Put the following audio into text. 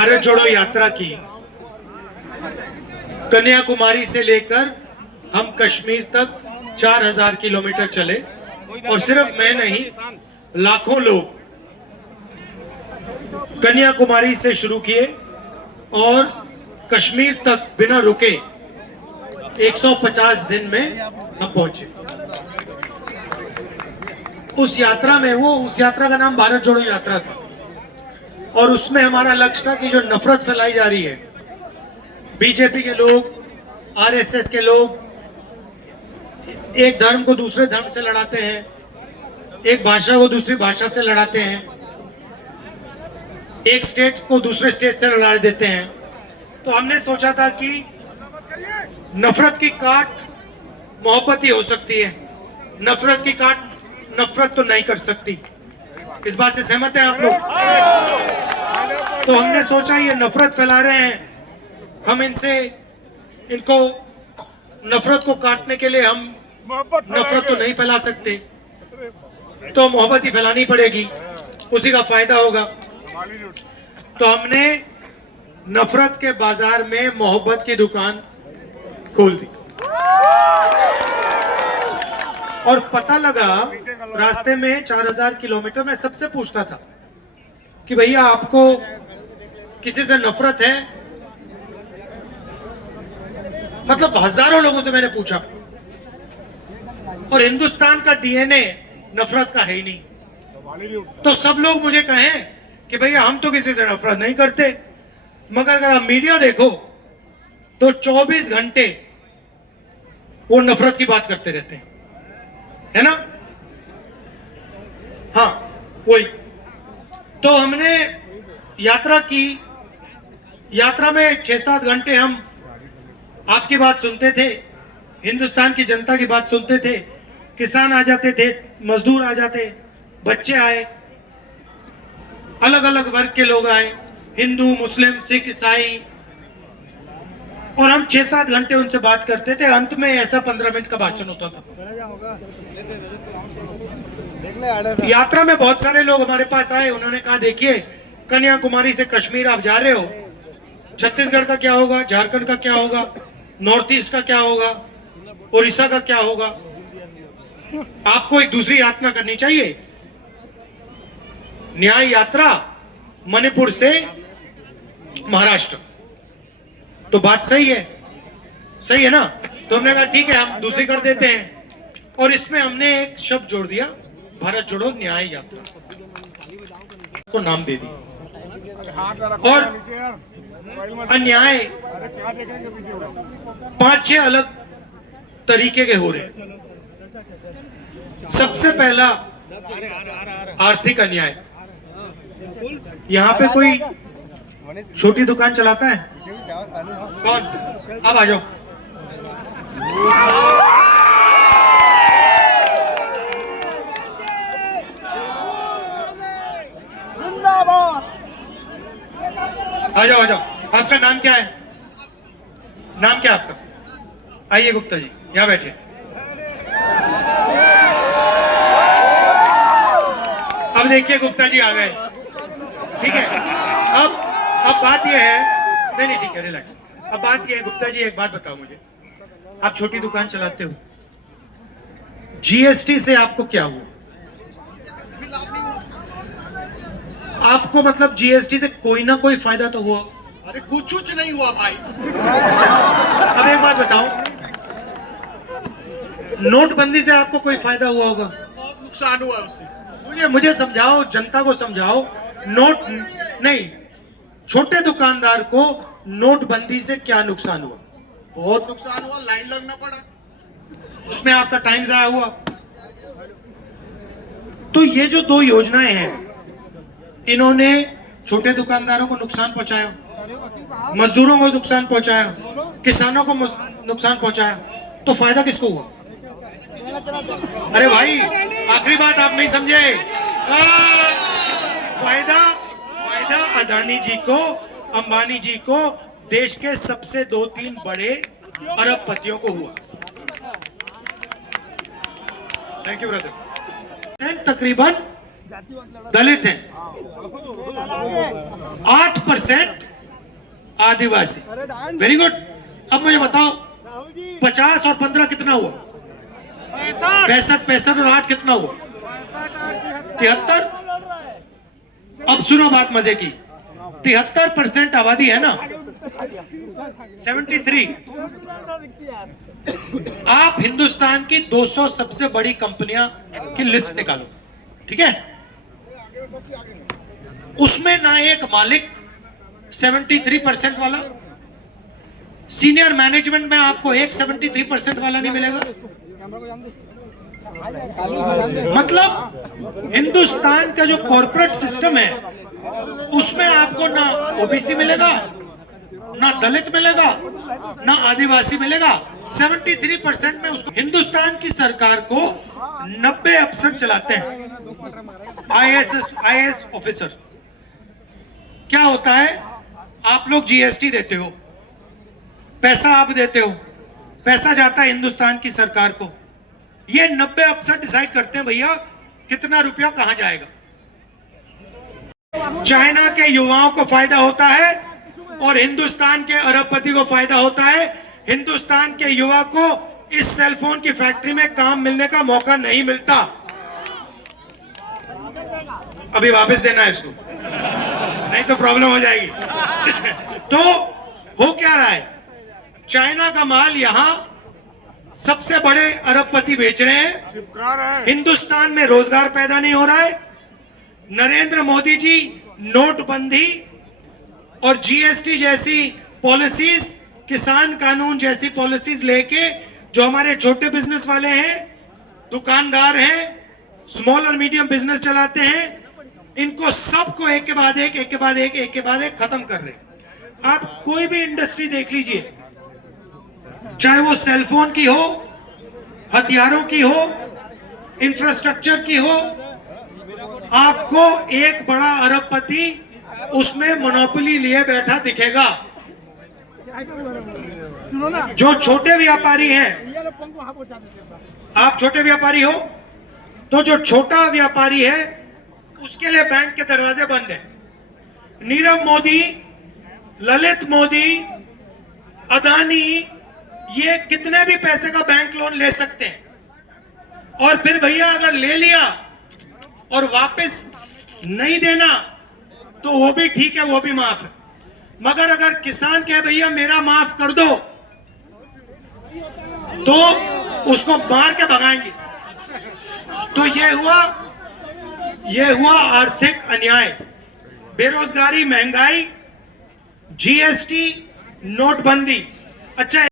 भारत जोड़ो यात्रा की कन्याकुमारी से लेकर हम कश्मीर तक 4000 किलोमीटर चले और सिर्फ मैं नहीं, लाखों लोग कन्याकुमारी से शुरू किए और कश्मीर तक बिना रुके 150 दिन में हम पहुंचे। उस यात्रा का नाम भारत जोड़ो यात्रा था और उसमें हमारा लक्ष्य था कि जो नफरत फैलाई जा रही है, बीजेपी के लोग, आरएसएस के लोग एक धर्म को दूसरे धर्म से लड़ाते हैं, एक भाषा को दूसरी भाषा से लड़ाते हैं, एक स्टेट को दूसरे स्टेट से लड़ा देते हैं। तो हमने सोचा था कि नफरत की काट मोहब्बत ही हो सकती है, नफरत की काट नफरत तो नहीं कर सकती। इस बात से सहमत हैं आप लोग? तो हमने सोचा ये नफरत फैला रहे हैं, हम इनको नफरत को काटने के लिए हम नफरत तो नहीं फैला सकते, तो मोहब्बत ही फैलानी पड़ेगी, उसी का फायदा होगा। तो हमने नफरत के बाजार में मोहब्बत की दुकान खोल दी और पता लगा रास्ते में 4000 किलोमीटर में सबसे पूछता था कि भैया आपको किसी से नफरत है? मतलब हजारों लोगों से मैंने पूछा और हिंदुस्तान का डीएनए नफरत का है ही नहीं। तो सब लोग मुझे कहें कि भैया हम तो किसी से नफरत नहीं करते, मगर अगर आप मीडिया देखो तो 24 घंटे वो नफरत की बात करते रहते हैं, है ना? हाँ, वही। तो हमने यात्रा की, यात्रा में 6-7 घंटे हम आपकी बात सुनते थे, हिंदुस्तान की जनता की बात सुनते थे। किसान आ जाते थे, मजदूर आ जाते, बच्चे आए, अलग अलग वर्ग के लोग आए, हिंदू, मुस्लिम, सिख, ईसाई, और हम 6-7 घंटे उनसे बात करते थे। अंत में ऐसा 15 मिनट का भाषण होता था। यात्रा में बहुत सारे लोग हमारे पास आए, उन्होंने कहा देखिए कन्याकुमारी से कश्मीर आप जा रहे हो, छत्तीसगढ़ का क्या होगा, झारखंड का क्या होगा, नॉर्थ ईस्ट का क्या होगा, उड़ीसा का क्या होगा, आपको एक दूसरी यात्रा करनी चाहिए, न्याय यात्रा मणिपुर से महाराष्ट्र। तो बात सही है ना? तो हमने कहा ठीक है हम दूसरी कर देते हैं और इसमें हमने एक शब्द जोड़ दिया, भारत जोड़ो न्याय यात्रा को नाम दे दी। और अन्याय 5-6 अलग तरीके के हो रहे हैं। सबसे पहला आर्थिक अन्याय। यहाँ पे कोई छोटी दुकान चलाता है? कौन? अब आ जाओ। आ जाओ। आपका नाम क्या है? नाम क्या है आपका? आइए गुप्ता जी, यहाँ बैठिए। अब देखिए गुप्ता जी आ गए, ठीक है। अब बात यह है, नहीं ठीक है, रिलैक्स। अब बात यह है गुप्ता जी, एक बात बताओ मुझे, आप छोटी दुकान चलाते हो, जीएसटी से आपको क्या हुआ? आपको मतलब जीएसटी से कोई ना कोई फायदा तो हुआ? अरे कुछ नहीं हुआ भाई। अब एक बात बताओ, नोटबंदी से आपको कोई फायदा हुआ होगा? बहुत नुकसान हुआ उससे। मुझे समझाओ, जनता को समझाओ। नोट नहीं, छोटे दुकानदार को नोटबंदी से क्या नुकसान हुआ? बहुत नुकसान हुआ, लाइन लगना पड़ा, उसमें आपका टाइम जाया हुआ। तो ये जो 2 योजनाएं हैं, इन्होंने छोटे दुकानदारों को नुकसान पहुंचाया, मजदूरों को नुकसान पहुंचाया, किसानों को नुकसान पहुंचाया, तो फायदा किसको हुआ? अरे भाई, आखिरी बात आप नहीं समझे। फायदा अदानी जी को, अंबानी जी को, देश के सबसे 2-3 बड़े अरबपतियों को हुआ। Thank you brother. तकरीबन दलित हैं, 8% आदिवासी। Very good. अब मुझे बताओ 50 और 15 कितना हुआ? 65, 65 और 8 कितना हुआ? 73। अब सुनो बात मजे की, 73% आबादी है ना, 73। आप हिंदुस्तान की 200 सबसे बड़ी कंपनियां की लिस्ट निकालो, ठीक है? उसमें ना एक मालिक 73% वाला, सीनियर मैनेजमेंट में आपको एक 73% वाला नहीं मिलेगा। मतलब हिंदुस्तान का जो कॉर्पोरेट सिस्टम है उसमें आपको ना ओबीसी मिलेगा, ना दलित मिलेगा, ना आदिवासी मिलेगा। 73% में उसको, हिंदुस्तान की सरकार को 90 अफसर चलाते हैं, आईएएस ऑफिसर। क्या होता है, आप लोग जीएसटी देते हो, पैसा आप देते हो, पैसा जाता है हिंदुस्तान की सरकार को। ये 90 अफसर डिसाइड करते हैं भैया कितना रुपया कहां जाएगा। चाइना के युवाओं को फायदा होता है और हिंदुस्तान के अरबपति को फायदा होता है। हिंदुस्तान के युवा को इस सेलफोन की फैक्ट्री में काम मिलने का मौका नहीं मिलता। अभी वापस देना है इसको, नहीं तो प्रॉब्लम हो जाएगी। तो हो क्या रहा है, चाइना का माल यहां सबसे बड़े अरबपति बेच रहे हैं, हिंदुस्तान में रोजगार पैदा नहीं हो रहा है। नरेंद्र मोदी जी नोटबंदी और जीएसटी जैसी पॉलिसीज, किसान कानून जैसी पॉलिसीज लेके जो हमारे छोटे बिजनेस वाले हैं, दुकानदार हैं, स्मॉल और मीडियम बिजनेस चलाते हैं, इनको सबको एक के बाद एक, एक के बाद एक, एक के बाद एक खत्म कर रहे हैं। आप कोई भी इंडस्ट्री देख लीजिए, चाहे वो सेलफोन की हो, हथियारों की हो, इंफ्रास्ट्रक्चर की हो, आपको एक बड़ा अरबपति उसमें मोनोपोली लिए बैठा दिखेगा। जो छोटे व्यापारी हैं, आप छोटे व्यापारी हो, तो जो छोटा व्यापारी है उसके लिए बैंक के दरवाजे बंद हैं। नीरव मोदी, ललित मोदी, अदानी, ये कितने भी पैसे का बैंक लोन ले सकते हैं। और फिर भैया अगर ले लिया और वापस नहीं देना तो वो भी ठीक है, वो भी माफ है। मगर अगर किसान कहे भैया मेरा माफ कर दो, तो उसको मार के भगाएंगे। तो ये हुआ आर्थिक अन्याय, बेरोजगारी, महंगाई, जीएसटी, नोटबंदी। अच्छा